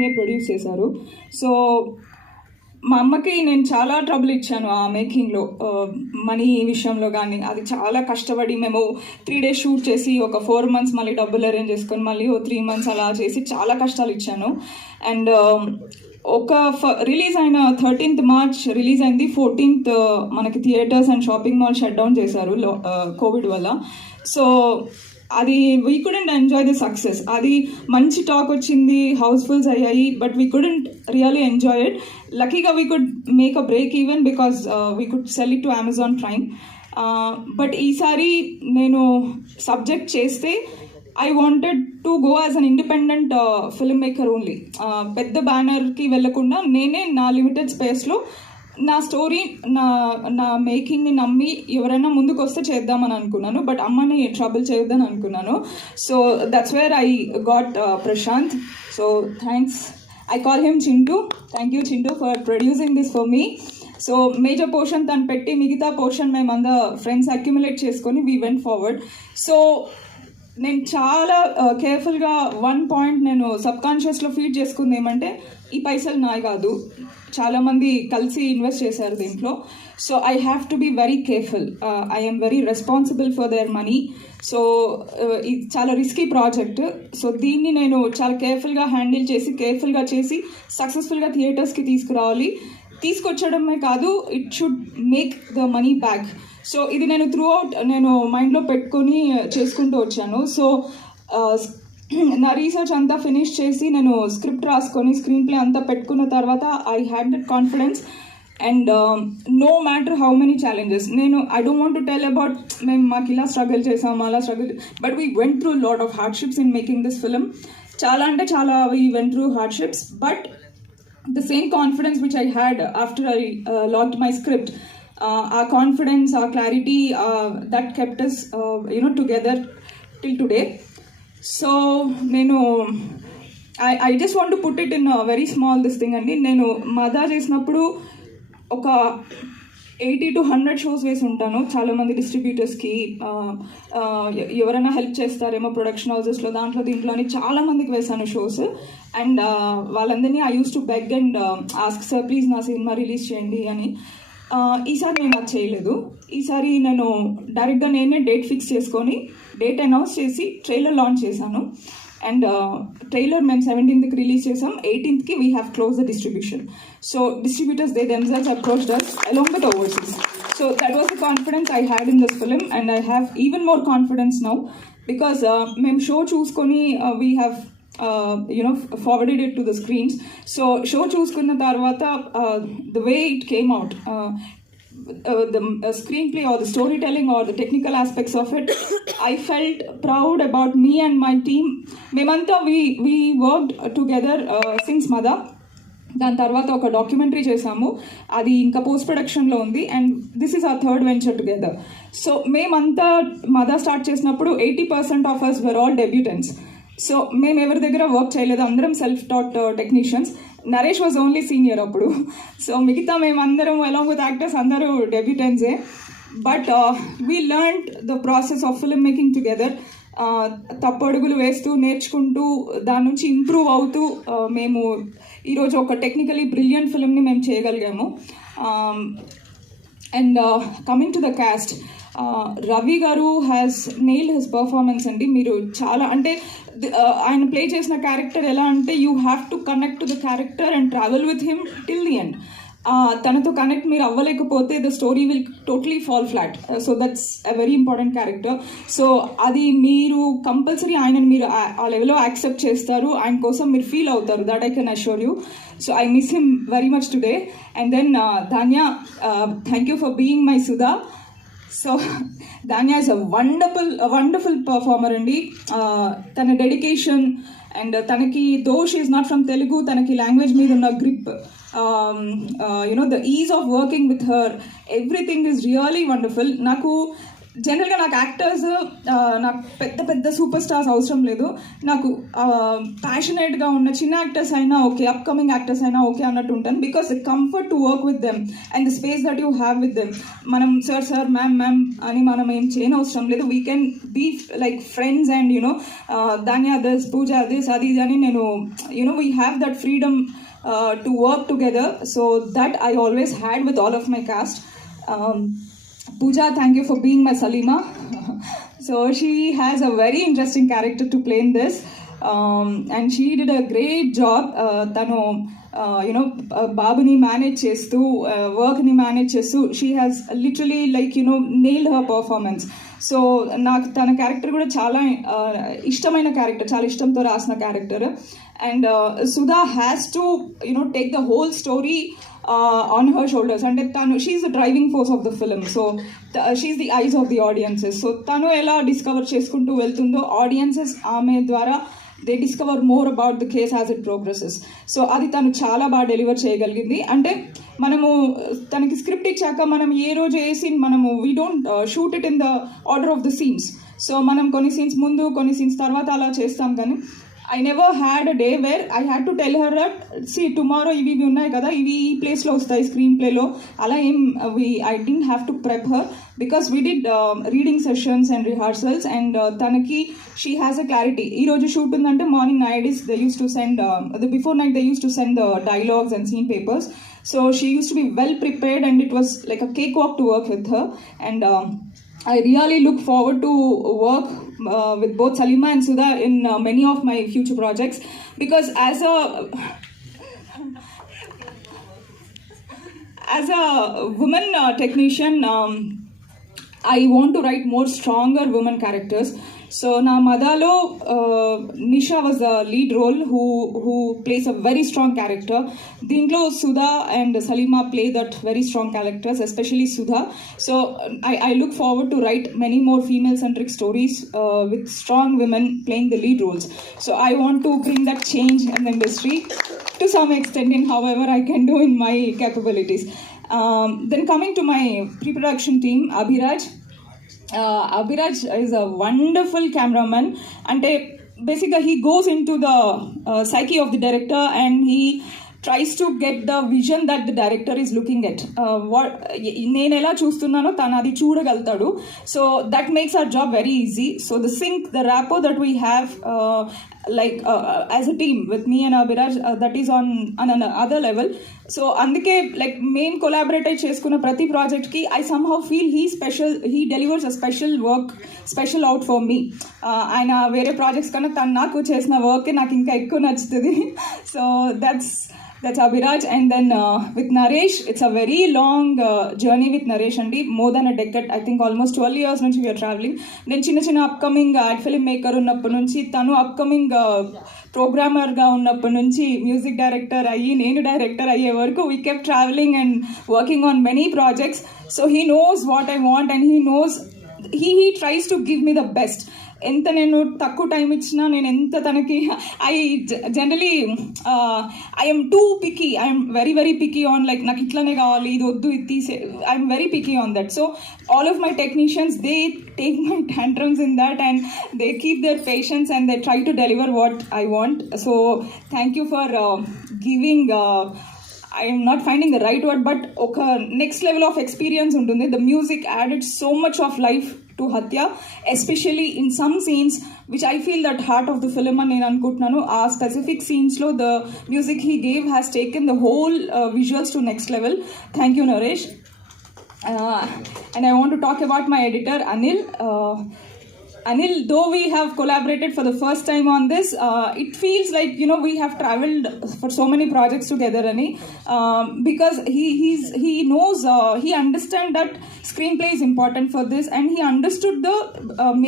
మమ్మీయే produce చేశారు. So మా అమ్మకి నేను చాలా ట్రబుల్ ఇచ్చాను ఆ మేకింగ్లో, మనీ విషయంలో కానీ. అది చాలా కష్టపడి మేము 3 days షూట్ చేసి ఒక 4 months మళ్ళీ డబ్బులు అరేంజ్ చేసుకొని మళ్ళీ 3 months అలా చేసి చాలా కష్టాలు ఇచ్చాను. అండ్ ఒక రిలీజ్ అయిన 13th March రిలీజ్ అయింది. 14th మనకి theatres and shopping mall shut down చేశారు కోవిడ్ వల్ల. సో అది we couldn't enjoy the success. అది మంచి టాక్ వచ్చింది, హౌస్ఫుల్స్ అయ్యాయి, but we couldn't really enjoy it. లక్కీగా we could make a break even because we could sell it to Amazon Prime. But ఈసారి నేను సబ్జెక్ట్ చేస్తే I wanted to go as an independent film maker only. పెద్ద బ్యానర్కి వెళ్ళకుండా నేనే నా limited స్పేస్లో నా స్టోరీ, నా మేకింగ్ని నమ్మి ఎవరైనా ముందుకు వస్తే చేద్దామని అనుకున్నాను. బట్ అమ్మని ట్రబుల్ చేయొద్దని అనుకున్నాను. So that's where I got Prashant. So thanks. I call him Chintu. Thank you, Chintu, for producing this for me. So major portion తను పెట్టి మిగతా పోర్షన్ మేమంతా ఫ్రెండ్స్ అక్యుములేట్ చేసుకొని వీ వెంట్ ఫార్వర్డ్. సో నేను చాలా కేర్ఫుల్గా వన్ పాయింట్ నేను సబ్కాన్షియస్లో feed చేసుకుంది ఏమంటే, ఈ పైసలు నాయి కాదు, చాలామంది కలిసి ఇన్వెస్ట్ చేశారు దీంట్లో. So I have to be very careful. I am very responsible for their money. So ఇది చాలా రిస్కీ ప్రాజెక్ట్. సో దీన్ని నేను చాలా కేర్ఫుల్గా హ్యాండిల్ చేసి, కేర్ఫుల్గా చేసి సక్సెస్ఫుల్గా థియేటర్స్కి తీసుకురావాలి. తీసుకొచ్చడమే కాదు, it should make the money back. So ఇది నేను త్రూ అవుట్ నేను మైండ్లో పెట్టుకొని చేసుకుంటూ వచ్చాను. సో నా రీసెర్చ్ అంతా ఫినిష్ చేసి నేను స్క్రిప్ట్ రాసుకొని స్క్రీన్ ప్లే అంతా పెట్టుకున్న తర్వాత I had that confidence. And no matter how many challenges, నేను I don't want to tell about మేము మాకు ఇలా స్ట్రగుల్ చేసాము అలా struggle, but we went through lot of hardships in making this film. చాలా అంటే చాలా we went through hardships, but the same confidence which I had after I logged my script, our confidence, our clarity, that kept us together till today. So I just want to put it in a very small this thing andi. Nenu mada chesinappudu oka 80 to 100 shows వేసి ఉంటాను. చాలామంది డిస్ట్రిబ్యూటర్స్కి ఎవరైనా help చేస్తారేమో production హౌసెస్లో, దాంట్లో దీంట్లో అని చాలామందికి వేసాను షోస్. అండ్ వాళ్ళందరినీ I use to beg and ask, sir please నా సినిమా రిలీజ్ చేయండి అని. ఈసారి నేను అది చేయలేదు. ఈసారి నేను డైరెక్ట్గా నేనే డేట్ ఫిక్స్ చేసుకొని డేట్ అనౌన్స్ చేసి ట్రైలర్ లాంచ్ చేశాను. అండ్ ట్రైలర్ మేము 17th రిలీజ్ చేసాం. 18th we have close the distribution. So distributors they themselves approached us along with overseas. So that was the confidence I had in this film, and I have even more confidence now because మేము show చూసుకొని we have forwarded it to the screens. So show చూసుకున్న తర్వాత the way it came out, the screenplay or the storytelling or the technical aspects of it, I felt proud about me and my team. Memanta we worked together since Mada. దాని తర్వాత ఒక documentary చేసాము, అది ఇంకా post ప్రొడక్షన్లో ఉంది. And this is our third venture together. So మేమంతా మదా స్టార్ట్ చేసినప్పుడు 80% of us were all debutantes. So మేము ఎవరి దగ్గర వర్క్ చేయలేదు, అందరం self taught technicians. Naresh was only senior అప్పుడు. సో మిగతా మేమందరం అలాంగ్ విత్ యాక్టర్స్ అందరూ డెబ్యూటెంట్సే. But we learned the process of film making together. తప్పడుగులు వేస్తూ నేర్చుకుంటూ దాని నుంచి ఇంప్రూవ్ అవుతూ మేము ఈరోజు ఒక టెక్నికలీ బ్రిలియంట్ ఫిల్మ్ని మేము చేయగలిగాము. And coming to the cast, Ravi గారు హ్యాస్ నెయిల్డ్ హిస్ పర్ఫార్మెన్స్ అండి. మీరు చాలా అంటే ఆయన ప్లే చేసిన క్యారెక్టర్ ఎలా అంటే you have to connect to the character and travel with him till the end. తనతో కనెక్ట్ మీరు అవ్వలేకపోతే the story will totally fall flat. So that's a very important character. So అది మీరు కంపల్సరీ ఆయనని మీరు ఆ లెవెల్లో యాక్సెప్ట్ చేస్తారు, ఆయన కోసం మీరు ఫీల్ అవుతారు. That I can assure you. So I miss him very much today. And then Dhanya, thank you for being my Sudha. So Dhanya is a wonderful performer అండి. తన డెడికేషన్ అండ్ తనకి though she is not from Telugu, తనకి language మీద ఉన్న grip, the ease of working with her, everything is really wonderful. నాకు జనరల్గా నాకు actors నాకు పెద్ద పెద్ద సూపర్ స్టార్స్ అవసరం లేదు. నాకు ప్యాషనేట్గా ఉన్న చిన్న యాక్టర్స్ అయినా ఓకే, అప్కమింగ్ యాక్టర్స్ అయినా ఓకే అన్నట్టు ఉంటాను. Because the comfort to work with them and the space that you have with them. మనం సార్ మ్యామ్ అని మనం ఏం చేయని అవసరం లేదు. We can be like friends and you know Dhanya this, Pooja this, అది ఇది అని నేను you know we have that freedom to work together. So that I always had with all of my cast. Pooja, thank you for being my Salima. So she has a very interesting character to play in this, and she did a great job. Tanu Babuni manage chestu, work ni manage chestu, she has literally like nailed her performance. So నాకు తన character కూడా చాలా ఇష్టమైన character, చాలా ఇష్టంతో రాసిన character. And Sudha has to take the whole story on her shoulders. అంటే తను she's the driving force of the film. So she's the eyes of the audiences. So తను ఎలా డిస్కవర్ చేసుకుంటూ వెళ్తుందో ఆడియన్సెస్ ఆమె ద్వారా they discover more about the case as it progresses. So అది తను చాలా బాగా డెలివర్ చేయగలిగింది. అంటే మనము తనకి స్క్రిప్ట్ ఇచ్చాక మనం ఏ రోజు ఏ సీన్ మనము we don't shoot it in the order of the scenes. So మనం కొన్ని సీన్స్ ముందు కొన్ని సీన్స్ తర్వాత అలా చేస్తాం. కానీ I never had a day where I had to tell her that see tomorrow ఇవి ఉన్నాయి కదా, ఇవి ఈ ప్లేస్లో వస్తాయి స్క్రీన్ ప్లేలో, అలా ఏం I didn't have to prep her because we did reading sessions and rehearsals. And తనకి షీ హ్యాస్ అ క్లారిటీ. ఈరోజు షూట్ ఉందంటే morning night they used to send before night they used to send the dialogues and scene papers. So she used to be well prepared and it was like a cakewalk to work with her. And I really look forward to work with both Salima and Sudha in many of my future projects, because as a woman technician, I want to write more stronger women characters. So na Madalo, Nisha was the lead role who plays a very strong character. Dintlo Sudha and Salima play that very strong characters, especially Sudha. So I look forward to write many more female-centric stories with strong women playing the lead roles. So I want to bring that change in the industry to some extent in however I can do in my capabilities. Then coming to my pre-production team, Abhiraj is a wonderful cameraman. Ante basically he goes into the psyche of the director and he tries to get the vision that the director is looking at. నేను ఎలా చూస్తున్నానో తను అది చూడగలుగుతాడు. So that makes our job very easy. So the sync, the rapport that we have like as a team with me and Abhiraj, that is on another level. So అందుకే like main collaborate చేసుకున్న ప్రతి ప్రాజెక్ట్కి I somehow feel he delivers a special work, special out for me. ఆయన వేరే projects కన్నా తను నాకు చేసిన వర్క్ నాకు ఇంకా ఎక్కువ నచ్చుతుంది. So that's Abhiraj. And then with Naresh, it's a very long journey with Naresh and more than a decade, I think almost 12 years nunchi we are traveling. Then chinna upcoming ad film maker unnappu nunchi tanu upcoming programmer ga unnappu nunchi music director ayyi nenu director ayye varaku we kept traveling and working on many projects. So he knows what I want and he knows he tries to give me the best. ఎంత నేను తక్కువ time ఇచ్చినా నేను ఎంత తనకి I generally I'm two picky, I'm very very picky on like నాకు ఇట్లానే కావాలి, ఇది వద్దు, ఇది తీసే, I'm very picky on that. So all of my technicians, they take my tantrums in that and they keep their patience and they try to deliver what I want. So thank you for giving I am not finding the right word, but oka next level of experience untundi. The music added so much of life to Hatya, especially in some scenes which I feel that heart of the film ani nenu anukuntunnanu. Aa specific scenes lo the music he gave has taken the whole visuals to next level. Thank you, Naresh. And I want to talk about my editor Anil, though we have collaborated for the first time on this, it feels like we have traveled for so many projects together, because he knows, he understands that screenplay is important for this, and he understood the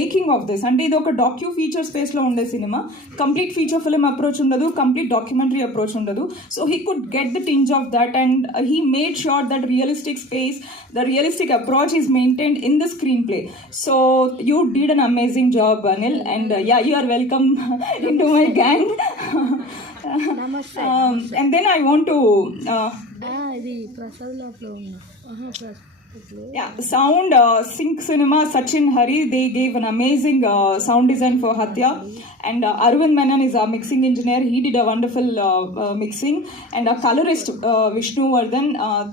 making of this. And idu oka docu feature space lo unde cinema, complete feature film approach undadu, complete documentary approach undadu. So he could get the tinge of that, and he made sure that realistic space, the realistic approach is maintained in the screenplay. So you did an amazing job, Anil, and yeah, you are welcome into my gang. Namaste. And then I want to ఇది ప్రసాద్ లో ఉంది. Yeah, sound, Sync Cinema, Sachin Hari, they gave an amazing sound design for Hatya. And Arvind Menon is a mixing engineer. He did a wonderful mixing. And a colorist, Vishnu Vardhan,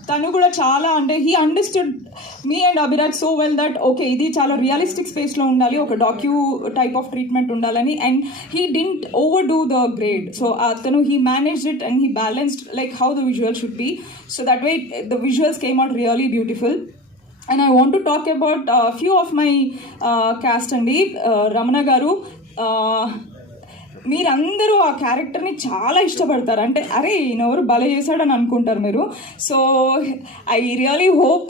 tanu kuda chala ante he understood me and Abhiraj so well that okay, idi chala realistic space lo undali, oka docu type of treatment undalani, and he didn't overdo the grade. So atanu he managed it and he balanced like how the visual should be. So that way the visuals came out really beautiful. And I want to talk about a few of my cast అండి. రమణ గారు, మీరందరూ ఆ క్యారెక్టర్ని చాలా ఇష్టపడతారు. అంటే అరే ఈయనెవరు భలే చేశాడని అనుకుంటారు మీరు. So I really hope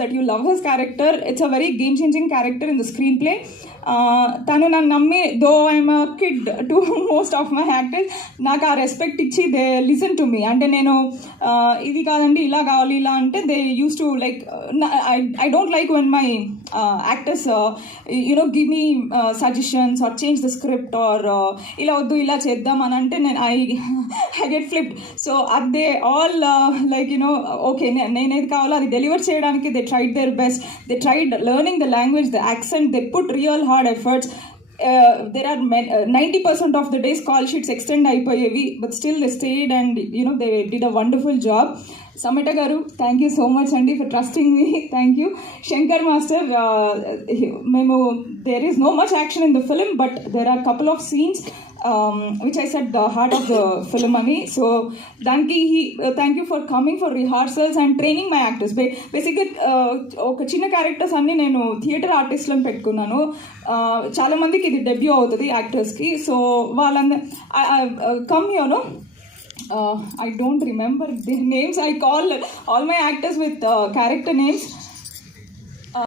that you love his character. It's a very game changing character in the screen play. తను నన్ను నమ్మి, though I'm a kid to most of my actors, నాకు ఆ రెస్పెక్ట్ ఇచ్చి దే లిసన్ టు మీ. అంటే నేను ఇది కాదండి ఇలా కావాలి ఇలా అంటే they used to like, I don't like when my actors you know give me suggestions or change the script or ఇలా వద్దు ఇలా చేద్దాం అని అంటే నేను I get flipped. So they all like you know okay నేనేది కావాలో అది డెలివర్ చేయడానికి they tried their best. They tried learning the language, the accent, they put real hard efforts. There are 90% of the days call sheets extend అయిపోయేవి, but still they stayed and you know they did a wonderful job. Samita garu, thank you so much andi for trusting me. Thank you. Shankar master, memo there is no much action in the film, but there are couple of scenes which I said the heart of the film ani. So danki thank you for coming for rehearsals and training my actors. Basically oka chinna characters anni nenu theater artist లను పెట్టుకున్నాను. చాలా మందికి ఇది debut అవుతుంది యాక్టర్స్కి. So వాళ్ళందరూ come you know I don't remember their names. I call all my actors with character names.